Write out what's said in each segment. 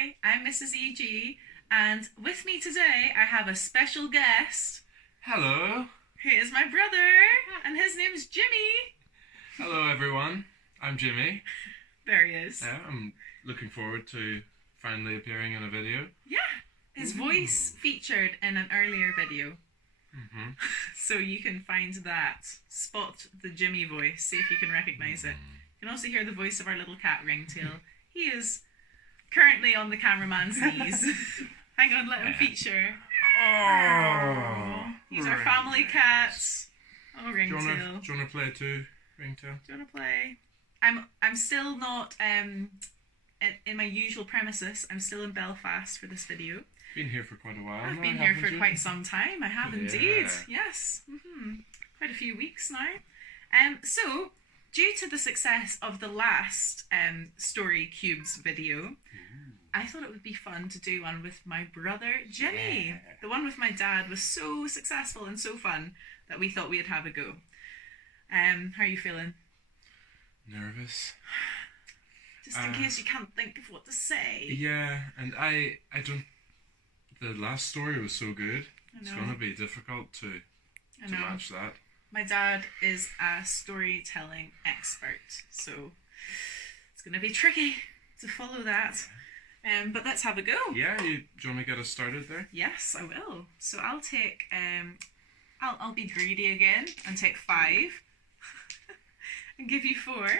Hi, I'm Mrs. EG, and with me today I have a special guest Hello. who is my brother, and his name's Jimmy. Hello, everyone. I'm Jimmy. There he is. Yeah, I'm looking forward to finally appearing in a video. Yeah, his voice featured in an earlier video. Mm-hmm. So you can find that. Spot the Jimmy voice, see if you can recognize it. You can also hear the voice of our little cat Ringtail. He is currently on the cameraman's knees. Hang on, let him feature. Oh, He's our family cat. Oh, Do you Ringtail. want to play too, Ringtail? Do you want to play? I'm still not in my usual premises. I'm still in Belfast for this video. Been here for quite a while. I've now, been here haven't for you? quite some time. I have indeed. Yes. Quite a few weeks now. So, due to the success of the last Story Cubes video, I thought it would be fun to do one with my brother Jimmy. Yeah. The one with my dad was so successful and so fun that we thought we'd have a go. How are you feeling? Nervous. Just in case you can't think of what to say. Yeah, and I don't. The last story was so good. It's going to be difficult to match that. My dad is a storytelling expert, so it's going to be tricky to follow that. But let's have a go. Yeah, do you want to get us started there? Yes, I will. So I'll take, I'll be greedy again and take 5 and give you 4. 4.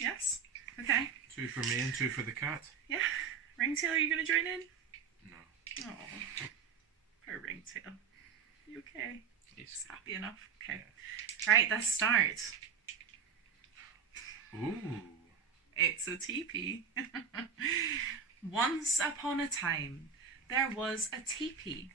Yes. Okay. 2 for me and 2 for the cat. Yeah. Ringtail, are you going to join in? No. Oh, poor Ringtail. You okay? He's Happy enough? Okay. Right, let's start. Ooh. It's a teepee. Once upon a time, there was a teepee.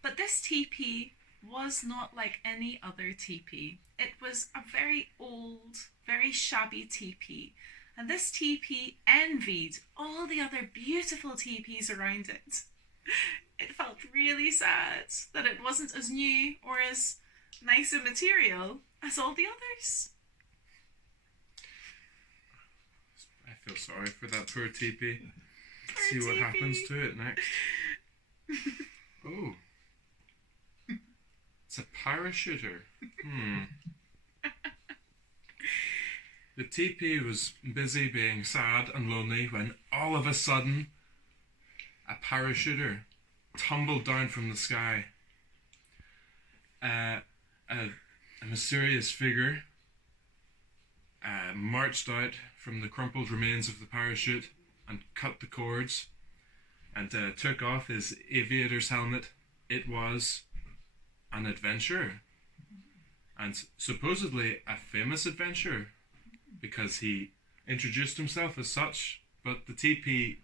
But this teepee was not like any other teepee. It was a very old, very shabby teepee. And this teepee envied all the other beautiful teepees around it. It felt really sad that it wasn't as new or as nice a material as all the others. I feel sorry for that poor teepee. Poor See what teepee. happens to it next. Oh. It's a parachuter. The teepee was busy being sad and lonely when all of a sudden a parachuter tumbled down from the sky. A mysterious figure marched out from the crumpled remains of the parachute and cut the cords and took off his aviator's helmet. It was an adventurer, and supposedly a famous adventurer, because he introduced himself as such, but the TP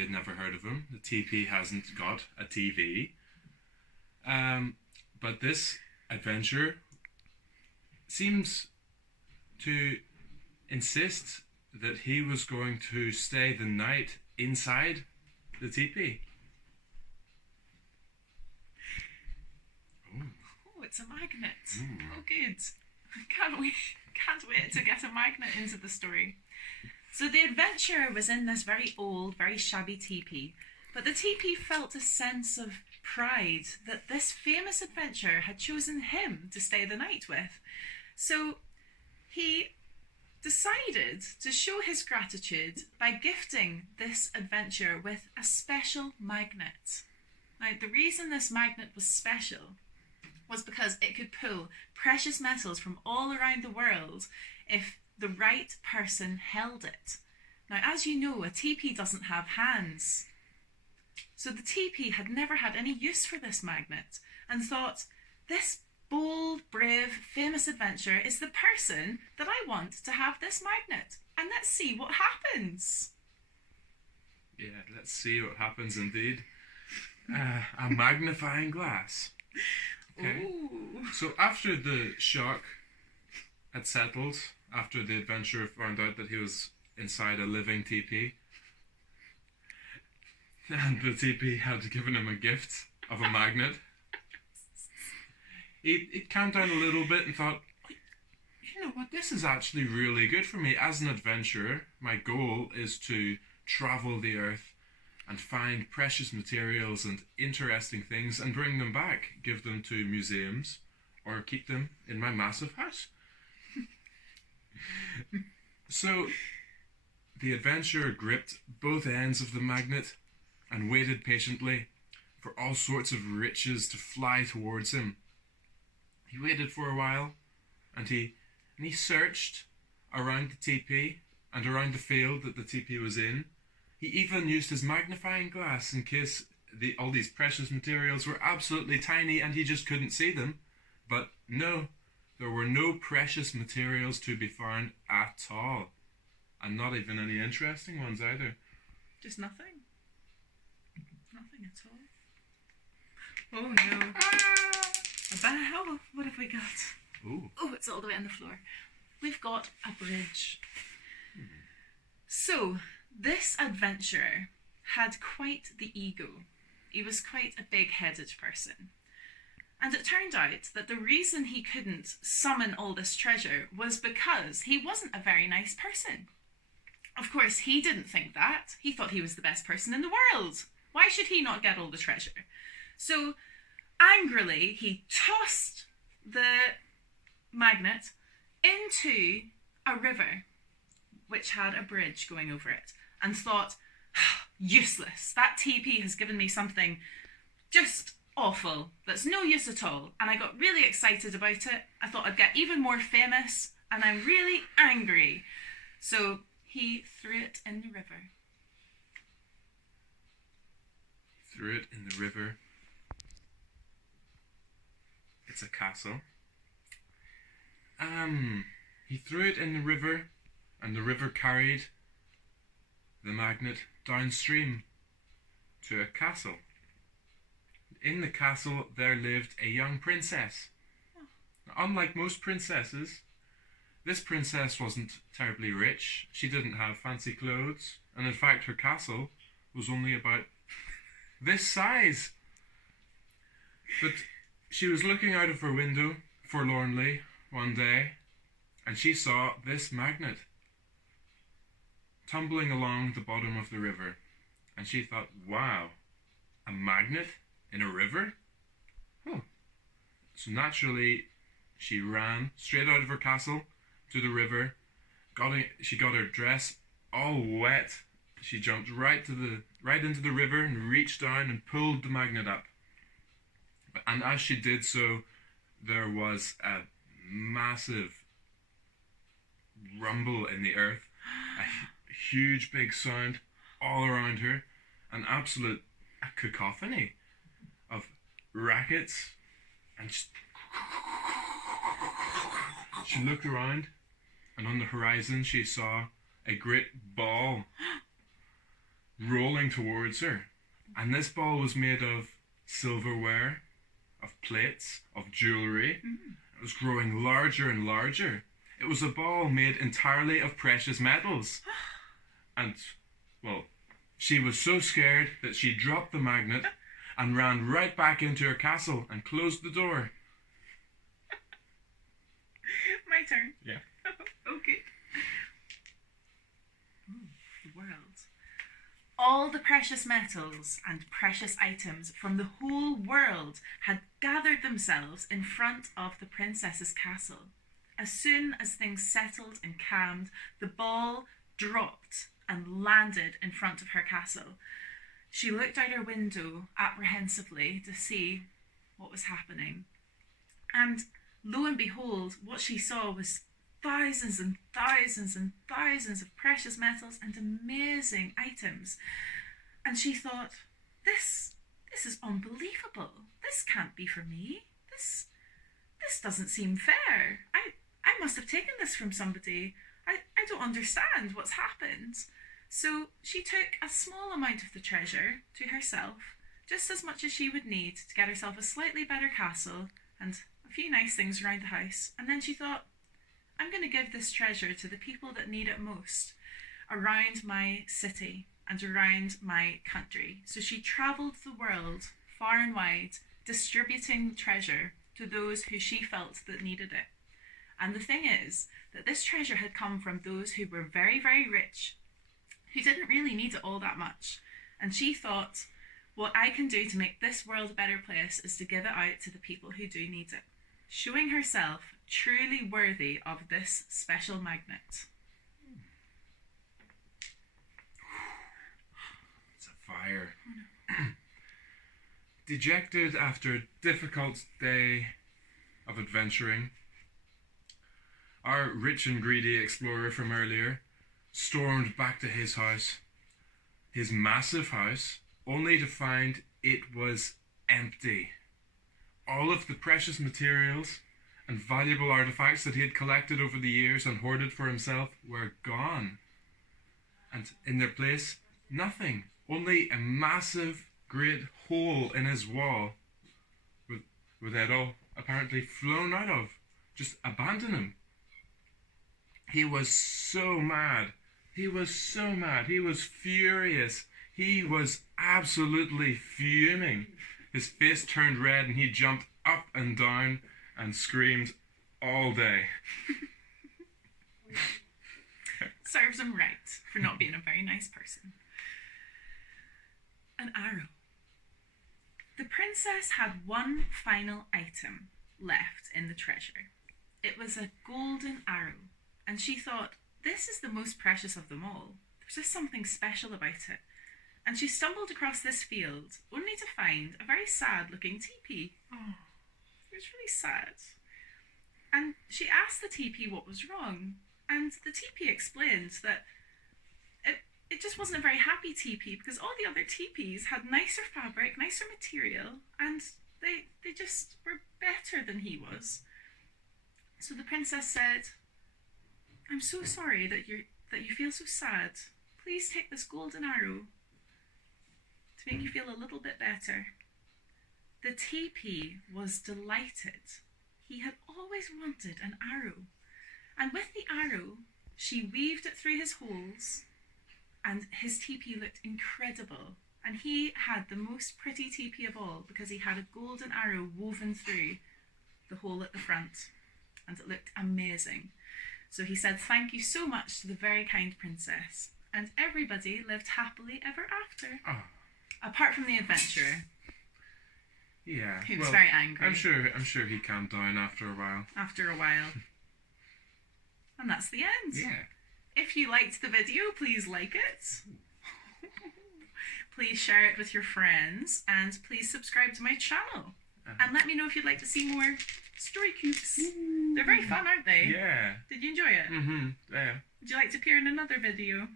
had never heard of him. The TP hasn't got a TV. But this adventurer seems to insist that he was going to stay the night inside the teepee. Oh, it's a magnet. Oh, good. Can't wait to get a magnet into the story. So the adventurer was in this very old, very shabby teepee, but the teepee felt a sense of pride that this famous adventurer had chosen him to stay the night with. So he decided to show his gratitude by gifting this adventurer with a special magnet. Now, the reason this magnet was special was because it could pull precious metals from all around the world if the right person held it. Now, as you know, a teepee doesn't have hands. So the teepee had never had any use for this magnet and thought, this bold, brave, famous adventurer is the person that I want to have this magnet. And let's see what happens. Yeah, let's see what happens indeed. A magnifying glass. Okay. Ooh. So after the shock had settled, after the adventurer found out that he was inside a living teepee, and the teepee had given him a gift of a magnet, he calmed down a little bit and thought, you know what, this is actually really good for me. As an adventurer, my goal is to travel the earth and find precious materials and interesting things and bring them back, give them to museums, or keep them in my massive house. So the adventurer gripped both ends of the magnet and waited patiently for all sorts of riches to fly towards him. He waited for a while, and he searched around the teepee and around the field that the teepee was in. He even used his magnifying glass in case all these precious materials were absolutely tiny and he just couldn't see them. But no, there were no precious materials to be found at all. And not even any interesting ones either. Just nothing. Nothing at all. Oh no. What have we got? Ooh. Oh, it's all the way on the floor. We've got a bridge. So, this adventurer had quite the ego. He was quite a big-headed person. And it turned out that the reason he couldn't summon all this treasure was because he wasn't a very nice person. Of course, he didn't think that. He thought he was the best person in the world. Why should he not get all the treasure? So, angrily, he tossed the magnet into a river which had a bridge going over it and thought, useless. That teepee has given me something just awful that's no use at all. And I got really excited about it. I thought I'd get even more famous, and I'm really angry. So he threw it in the river. Threw it in the river. It's a castle. He threw it in the river, and the river carried the magnet downstream to a castle. In the castle there lived a young princess. Unlike most princesses, this princess wasn't terribly rich. She didn't have fancy clothes, and in fact her castle was only about this size. But she was looking out of her window forlornly one day, and she saw this magnet tumbling along the bottom of the river. And she thought, wow, a magnet in a river? Oh. So naturally, she ran straight out of her castle to the river. She got her dress all wet. She jumped right into the river and reached down and pulled the magnet up. And as she did so, there was a massive rumble in the earth, a huge big sound all around her, an absolute cacophony of rackets, and she looked around, and on the horizon she saw a great ball rolling towards her. And this ball was made of silverware, of plates, of jewellery. It was growing larger and larger. It was a ball made entirely of precious metals. And, well, she was so scared that she dropped the magnet and ran right back into her castle and closed the door. My turn. Yeah. Okay. The world. All the precious metals and precious items from the whole world had gathered themselves in front of the princess's castle. As soon as things settled and calmed, the ball dropped and landed in front of her castle. She looked out her window apprehensively to see what was happening. And lo and behold, what she saw was thousands and thousands and thousands of precious metals and amazing items. And she thought, this is unbelievable. This can't be for me. This doesn't seem fair. I must have taken this from somebody. I don't understand what's happened. So she took a small amount of the treasure to herself, just as much as she would need to get herself a slightly better castle and a few nice things around the house. And then she thought, I'm going to give this treasure to the people that need it most around my city and around my country. So she travelled the world far and wide, distributing treasure to those who she felt that needed it. And the thing is that this treasure had come from those who were very, very rich, who didn't really need it all that much. And she thought, what I can do to make this world a better place is to give it out to the people who do need it, showing herself truly worthy of this special magnet. It's a fire. Dejected after a difficult day of adventuring, our rich and greedy explorer from earlier stormed back to his house, his massive house, only to find it was empty. All of the precious materials and valuable artifacts that he had collected over the years and hoarded for himself were gone. And in their place, nothing. Only a massive, great hole in his wall with it all apparently flown out of. Just abandon him. He was so mad. He was so mad. He was furious. He was absolutely fuming. His face turned red and he jumped up and down and screamed all day. Serves him right for not being a very nice person. An arrow. The princess had one final item left in the treasure. It was a golden arrow, and she thought, this is the most precious of them all. There's just something special about it. And she stumbled across this field, only to find a very sad-looking teepee. Oh, it was really sad. And she asked the teepee what was wrong, and the teepee explained that it just wasn't a very happy teepee because all the other teepees had nicer fabric, nicer material, and they just were better than he was. So the princess said, I'm so sorry that you feel so sad. Please take this golden arrow to make you feel a little bit better. The teepee was delighted. He had always wanted an arrow. And with the arrow, she weaved it through his holes, and his teepee looked incredible. And he had the most pretty teepee of all because he had a golden arrow woven through the hole at the front, and it looked amazing. So he said thank you so much to the very kind princess, and everybody lived happily ever after. Oh. Apart from the adventurer. Yeah. He was very angry. I'm sure he calmed down after a while. After a while. And that's the end. Yeah. If you liked the video, please like it. Please share it with your friends, and please subscribe to my channel. And let me know if you'd like to see more story cubes. They're very fun, aren't they? Yeah. Did you enjoy it? Mm-hmm. Yeah. Would you like to appear in another video?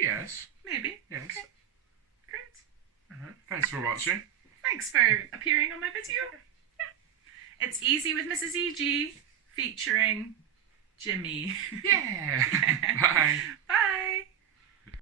Yes. Maybe. Yes. Okay. Great. Thanks for watching. Thanks for appearing on my video. Yeah. It's Easy with Mrs. E.G. featuring Jimmy. Yeah. Bye. Bye.